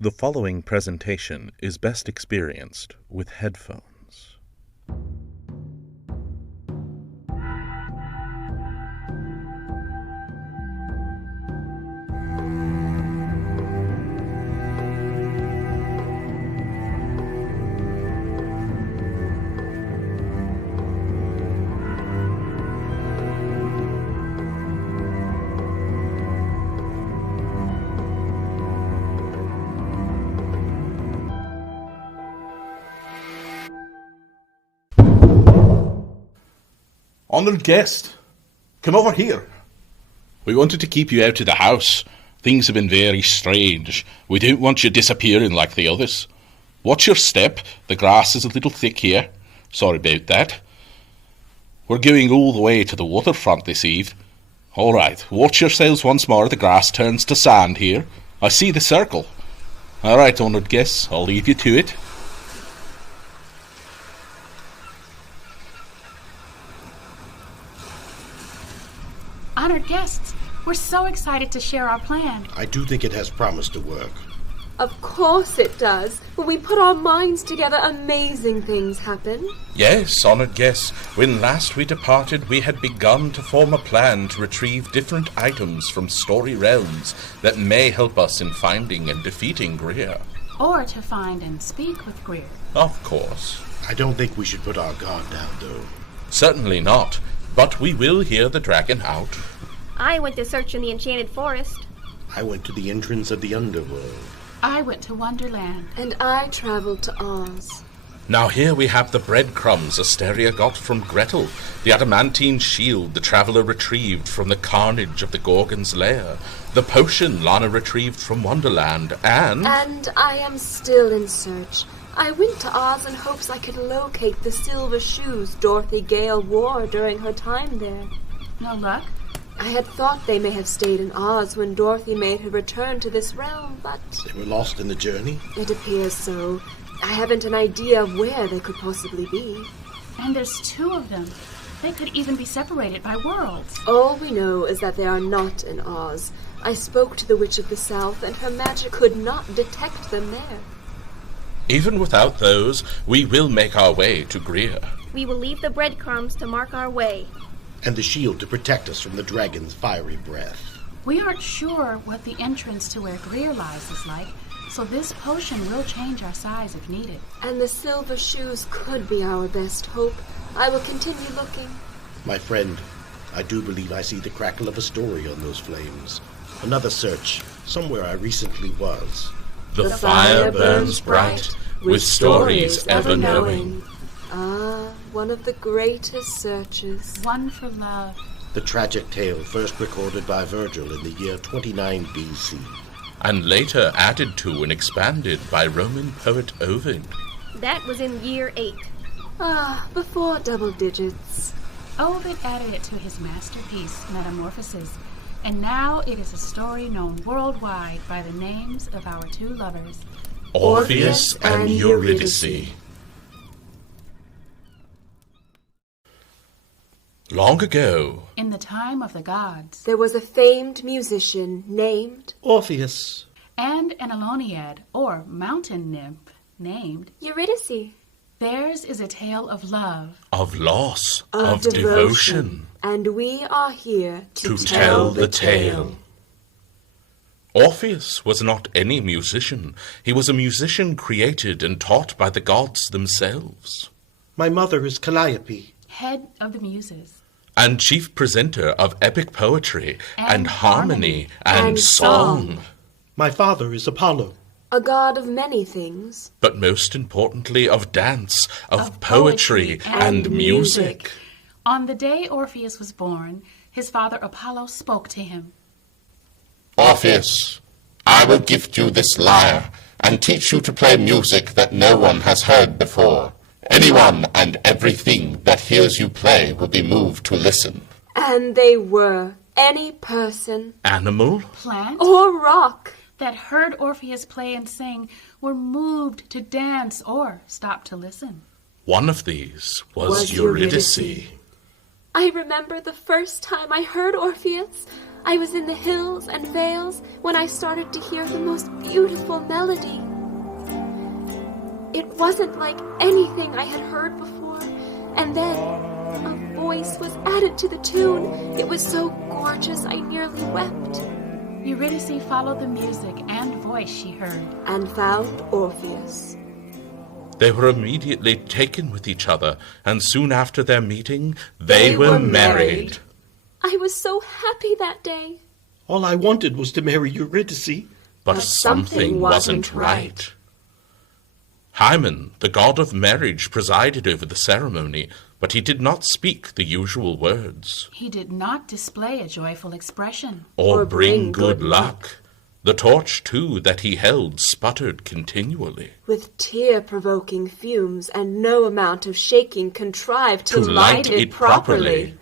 The following presentation is best experienced with headphones. Honoured guest, come over here. We wanted to keep you out of the house. Things have been very strange. We don't want you disappearing like the others. Watch your step. The grass is a little thick here. Sorry about that. We're going all the way to the waterfront this eve. All right, watch yourselves once more. The grass turns to sand here. I see the circle. All right, honoured guests, I'll leave you to it. Honored guests, we're so excited to share our plan. I do think it has promised to work. Of course it does. When we put our minds together, amazing things happen. Yes, honoured guests, when last we departed, we had begun to form a plan to retrieve different items from story realms that may help us in finding and defeating Greer. Or to find and speak with Greer. Of course. I don't think we should put our guard down, though. Certainly not, but we will hear the dragon out. I went to search in the enchanted forest. I went to the entrance of the underworld. I went to Wonderland. And I traveled to Oz. Now here we have the breadcrumbs Asteria got from Gretel, the adamantine shield the traveller retrieved from the carnage of the Gorgon's lair, the potion Lana retrieved from Wonderland, and I am still in search. I went to Oz in hopes I could locate the silver shoes Dorothy Gale wore during her time there. No luck? I had thought they may have stayed in Oz when Dorothy made her return to this realm, but They were lost in the journey? it appears so. I haven't an idea of where they could possibly be. And there's two of them. They could even be separated by worlds. All we know is that they are not in Oz. I spoke to the Witch of the South, and her magic could not detect them there. even without those, we will make our way to Greer. We will leave the breadcrumbs to mark our way. And the shield to protect us from the dragon's fiery breath. We aren't sure what the entrance to where Greer lies is like, so this potion will change our size if needed. And the silver shoes could be our best hope. I will continue looking. My friend, I do believe I see the crackle of a story on those flames. Another search, somewhere I recently was. The fire burns bright, with stories ever knowing. Ah, one of the greatest searches. One for love. The tragic tale first recorded by Virgil in the year 29 BC. And later added to and expanded by Roman poet Ovid. That was in year 8. Ah, before double digits. Ovid added it to his masterpiece, Metamorphoses, and now it is a story known worldwide by the names of our two lovers, Orpheus and Eurydice. Long ago, in the time of the gods, There was a famed musician named Orpheus. and an Eloniad, or mountain nymph, named. Eurydice. Theirs is a tale of love. of loss, Of devotion, And we are here to tell the tale. Orpheus was not any musician. He was a musician created and taught by the gods themselves, My mother is Calliope. Head of the Muses. and chief presenter of epic poetry And and harmony and and song. song. My father is Apollo. A god of many things. But most importantly of dance, of Of poetry poetry and and music. music. On the day Orpheus was born, his father Apollo spoke to him. Orpheus, I will gift you this lyre and teach you to play music that no one has heard before. Anyone and everything that hears you play will be moved to listen. And they were any person Animal, Plant or rock. that heard Orpheus play and sing were moved to dance or stop to listen. one of these was Was Eurydice. Eurydice. I remember the first time I heard Orpheus. I was in the hills and vales when I started to hear the most beautiful melody. It wasn't like anything I had heard before, and then a voice was added to the tune. It was so gorgeous I nearly wept. Eurydice followed the music and voice she heard, And found Orpheus. They were immediately taken with each other, and soon after their meeting, they were married. I was so happy that day. All I wanted was to marry Eurydice. But something wasn't right. Hymen, the god of marriage, presided over the ceremony, but he did not speak the usual words. He did not display a joyful expression. Or bring good luck. The torch, too, that he held sputtered continually. With tear-provoking fumes, and no amount of shaking contrived to light it properly.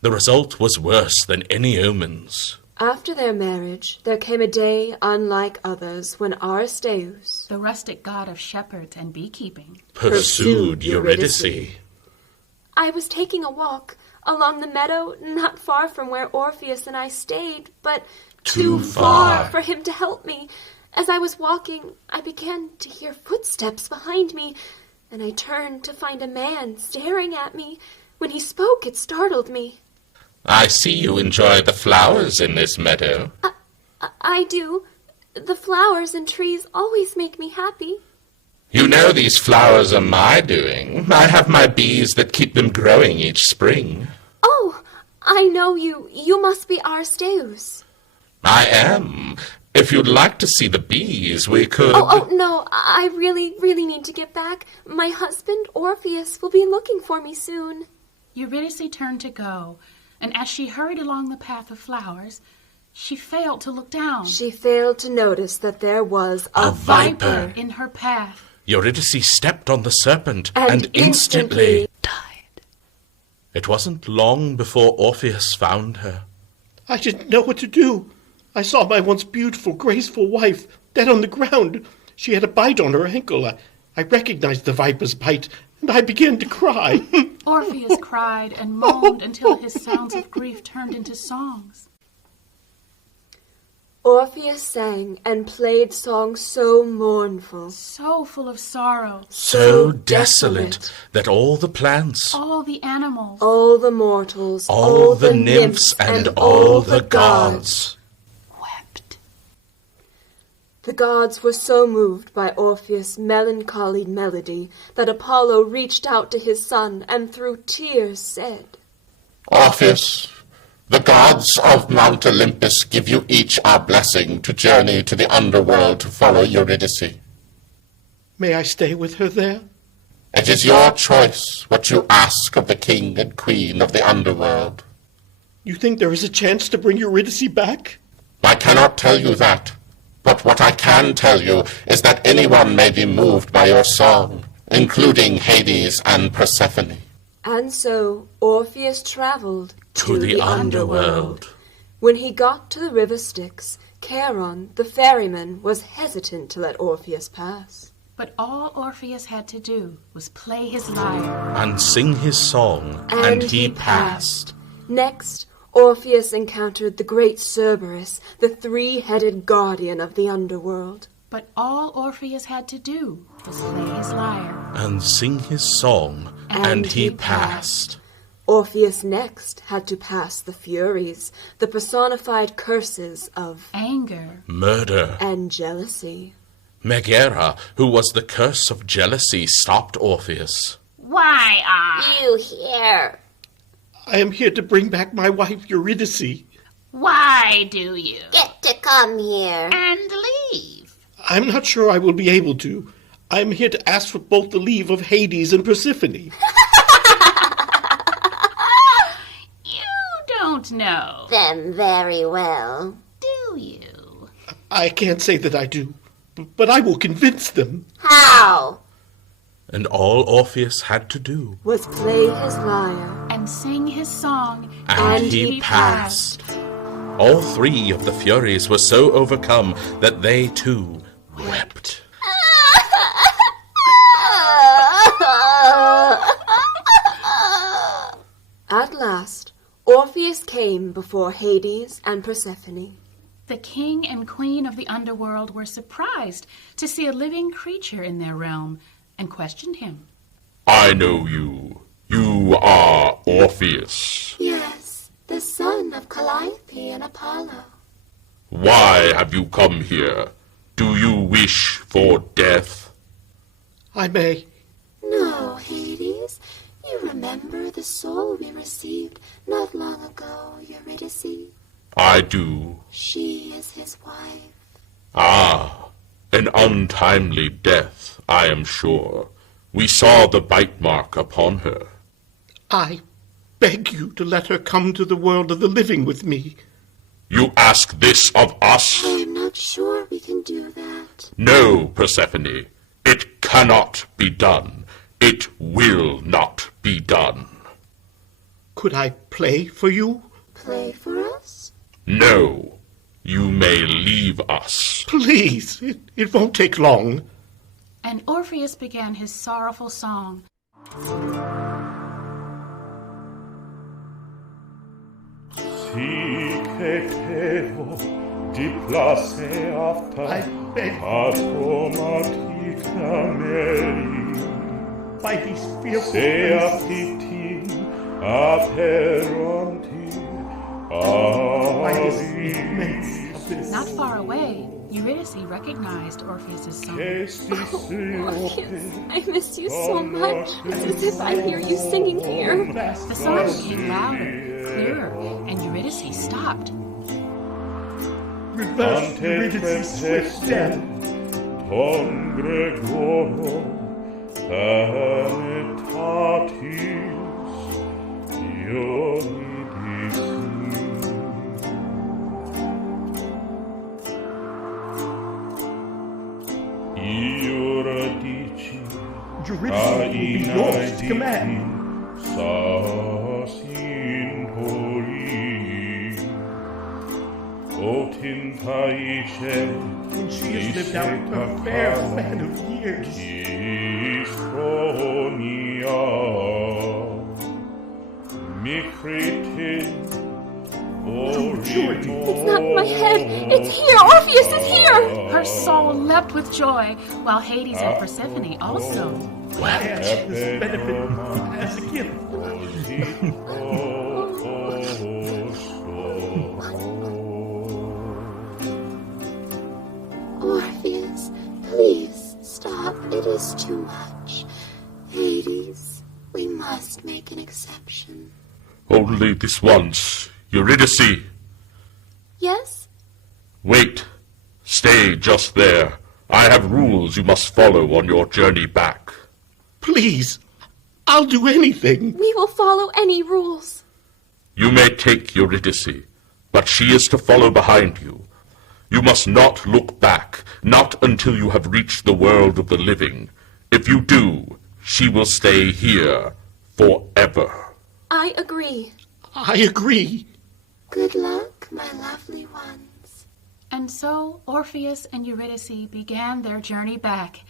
The result was worse than any omens. After their marriage, there came a day unlike others when Aristeus, The rustic god of shepherds and beekeeping, Pursued Eurydice. I was taking a walk along the meadow not far from where Orpheus and I stayed, but too far for him to help me. As I was walking, I began to hear footsteps behind me, and I turned to find a man staring at me. When he spoke, it startled me. I see you enjoy the flowers in this meadow. I do. The flowers and trees always make me happy. You know these flowers are my doing. I have my bees that keep them growing each spring. Oh, I know you. You must be Aristeus. I am. If you'd like to see the bees, we could... Oh, no, I really need to get back. My husband, Orpheus, will be looking for me soon. Eurydice turned to go, and as she hurried along the path of flowers, she failed to look down. She failed to notice that there was A viper in her path. Eurydice stepped on the serpent and instantly Died. It wasn't long before Orpheus found her. I didn't know what to do. I saw my once beautiful, graceful wife dead on the ground. She had a bite on her ankle. I recognized the viper's bite, and I began to cry. Orpheus cried and moaned until his sounds of grief turned into songs. Orpheus sang and played songs so mournful, So full of sorrow, So desolate that all the plants, all the animals, all the mortals, all the nymphs, and all the gods wept. The gods were so moved by Orpheus' melancholy melody that Apollo reached out to his son and through tears said, Orpheus, the gods of Mount Olympus give you each our blessing to journey to the underworld to follow Eurydice. May I stay with her there? It is your choice what you ask of the king and queen of the underworld. You think there is a chance to bring Eurydice back? I cannot tell you that, but what I can tell you is that anyone may be moved by your song, including Hades and Persephone. And so Orpheus traveled to the underworld. When he got to the river Styx, Charon, the ferryman, was hesitant to let Orpheus pass. But all Orpheus had to do was play his lyre. And sing his song, and he passed. Next, Orpheus encountered the great Cerberus, the three-headed guardian of the underworld. But all Orpheus had to do was play his lyre. And sing his song, and he passed. Orpheus next had to pass the Furies, the personified curses of Anger, Murder, and jealousy. Megara, who was the curse of jealousy, stopped Orpheus. Why are You here? I am here to bring back my wife Eurydice. Why do you? Get to come here. And leave. I'm not sure I will be able to. I'm here to ask for both the leave of Hades and Persephone. You don't know, Them very well. do you? I can't say that I do, but I will convince them. How? And all Orpheus had to do, Was play his lyre. And sing his song, and he passed. All three of the Furies were so overcome that they too wept. At last, Orpheus Orpheus came before Hades and Persephone. The king and queen of the underworld were surprised to see a living creature in their realm and questioned him. I know you. You are Orpheus. Yes, the son of Calliope and Apollo. Why have you come here? Do you wish for death? I may. No, Hades. You remember the soul we received not long ago, Eurydice? I do. She is his wife. Ah, an untimely death, I am sure. We saw the bite mark upon her. I beg you to let her come to the world of the living with me. You ask this of us? I am not sure we can do that. No, Persephone. It cannot be done. It will not be done. Could I play for you? Play for us? No. You may leave us. Please, it won't take long. And Orpheus began his sorrowful song. I beg by these fearful places, by this immense abyss. Not far away, Eurydice recognized Orpheus's song. Orpheus, I miss you so much. It's as if I hear you singing here. The song became louder, clearer, and Eurydice stopped. Reverse Eurydice's swift death. Eurydice will be yours to command. When she has lived out her fair span of years. It's not in my head. It's here. Orpheus is here. Her soul leapt with joy, while Hades and Persephone also. This benefit as a gift. Orpheus, please stop. It is too much. Hades, we must make an exception. Only this once, Eurydice. Yes? Wait. Stay just there. I have rules you must follow on your journey back. Please, I'll do anything. We will follow any rules. You may take Eurydice, but she is to follow behind you. You must not look back, not until you have reached the world of the living. If you do, she will stay here forever. I agree. I agree. Good luck, my lovely ones. And so Orpheus and Eurydice began their journey back.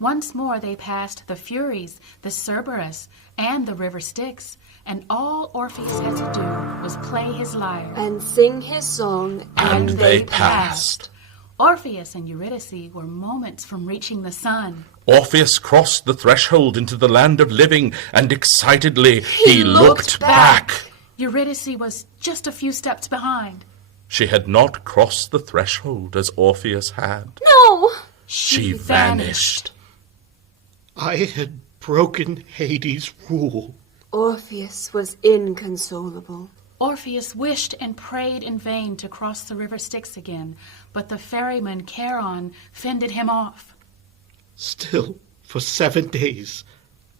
Once more they passed the Furies, the Cerberus, and the river Styx, and all Orpheus had to do was play his lyre. And sing his song, And they passed. Orpheus and Eurydice were moments from reaching the sun. Orpheus crossed the threshold into the land of living, and excitedly he looked back. Eurydice was just a few steps behind. She had not crossed the threshold as Orpheus had. No! She vanished. I had broken Hades' rule. Orpheus was inconsolable. Orpheus wished and prayed in vain to cross the river Styx again, but the ferryman Charon fended him off. Still, for 7 days,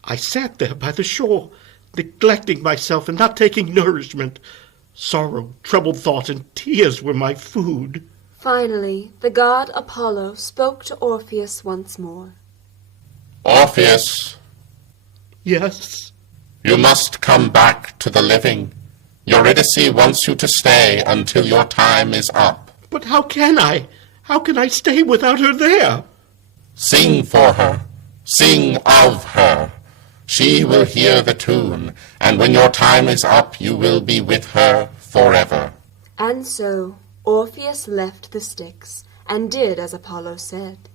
I sat there by the shore, neglecting myself and not taking nourishment. Sorrow, troubled thought, and tears were my food. Finally, the god Apollo spoke to Orpheus once more. Orpheus, Yes, you must come back to the living. Eurydice wants you to stay until your time is up. but how can I? How can I stay without her there? Sing for her. Sing of her. She will hear the tune, and when your time is up, you will be with her forever. And so Orpheus left the Styx and did as Apollo said.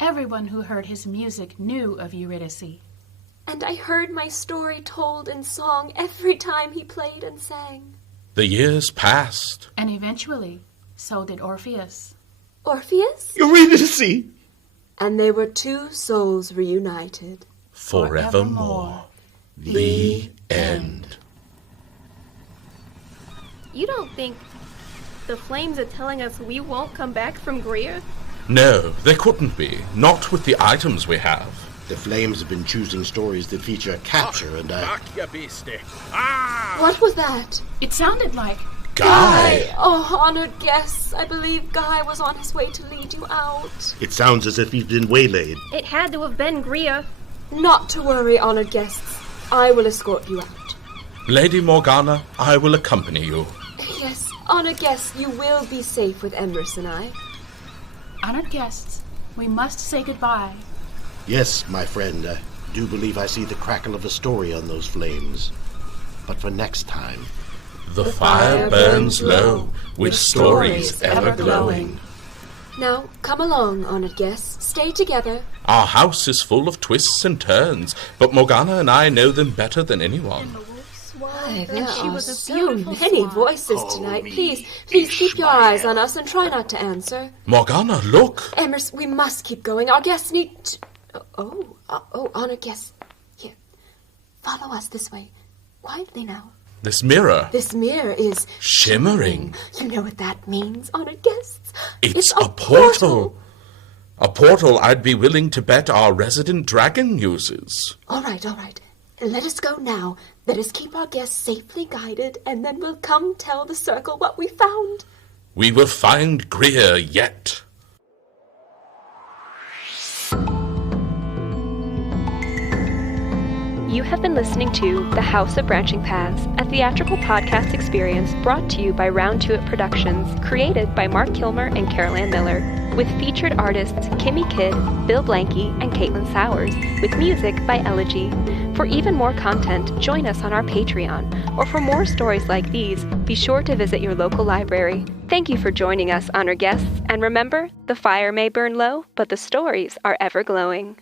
Everyone who heard his music knew of Eurydice. And I heard my story told in song every time he played and sang. The years passed. And eventually, so did Orpheus. Orpheus? Eurydice! And they were two souls reunited. Forevermore. The end. You don't think the flames are telling us we won't come back from Greer? No, they couldn't be. Not with the items we have. The flames have been choosing stories that feature a capture and Back, you beastie. What was that? It sounded like... Guy! Oh, honored guests, I believe Guy was on his way to lead you out. It sounds as if he's been waylaid. It had to have been Greer. Not to worry, honored guests. I will escort you out. Lady Morgana, I will accompany you. Yes, honored guests, you will be safe with Emrys and I. Honored guests, we must say goodbye. Yes, my friend, I do believe I see the crackle of a story on those flames. But for next time... The fire burns low, with stories ever glowing. Now, come along, honored guests. Stay together. Our house is full of twists and turns, but Morgana and I know them better than anyone. Why, there And she are was a so beautiful many swan. voices tonight. Please keep your eyes on us and try not to answer. Morgana, look! Emrys, we must keep going. Our guests need to... Oh, honored guests. Here, follow us this way. Quietly now. This mirror. This mirror is... Shimmering. You know what that means, honored guests? It's a portal. A portal I'd be willing to bet our resident dragon uses. All right. Let us go now. Let us keep our guests safely guided, and then we'll come tell the circle what we found. We will find Greer yet. You have been listening to The House of Branching Paths, a theatrical podcast experience brought to you by Round Two It Productions, created by Mark Kilmer and Carol Ann Miller, with featured artists Kimmy Kidd, Bill Blanky, and Caitlin Sowers, with music by Elegy. For even more content, join us on our Patreon, or for more stories like these, be sure to visit your local library. Thank you for joining us, honored guests, and remember, the fire may burn low, but the stories are ever glowing.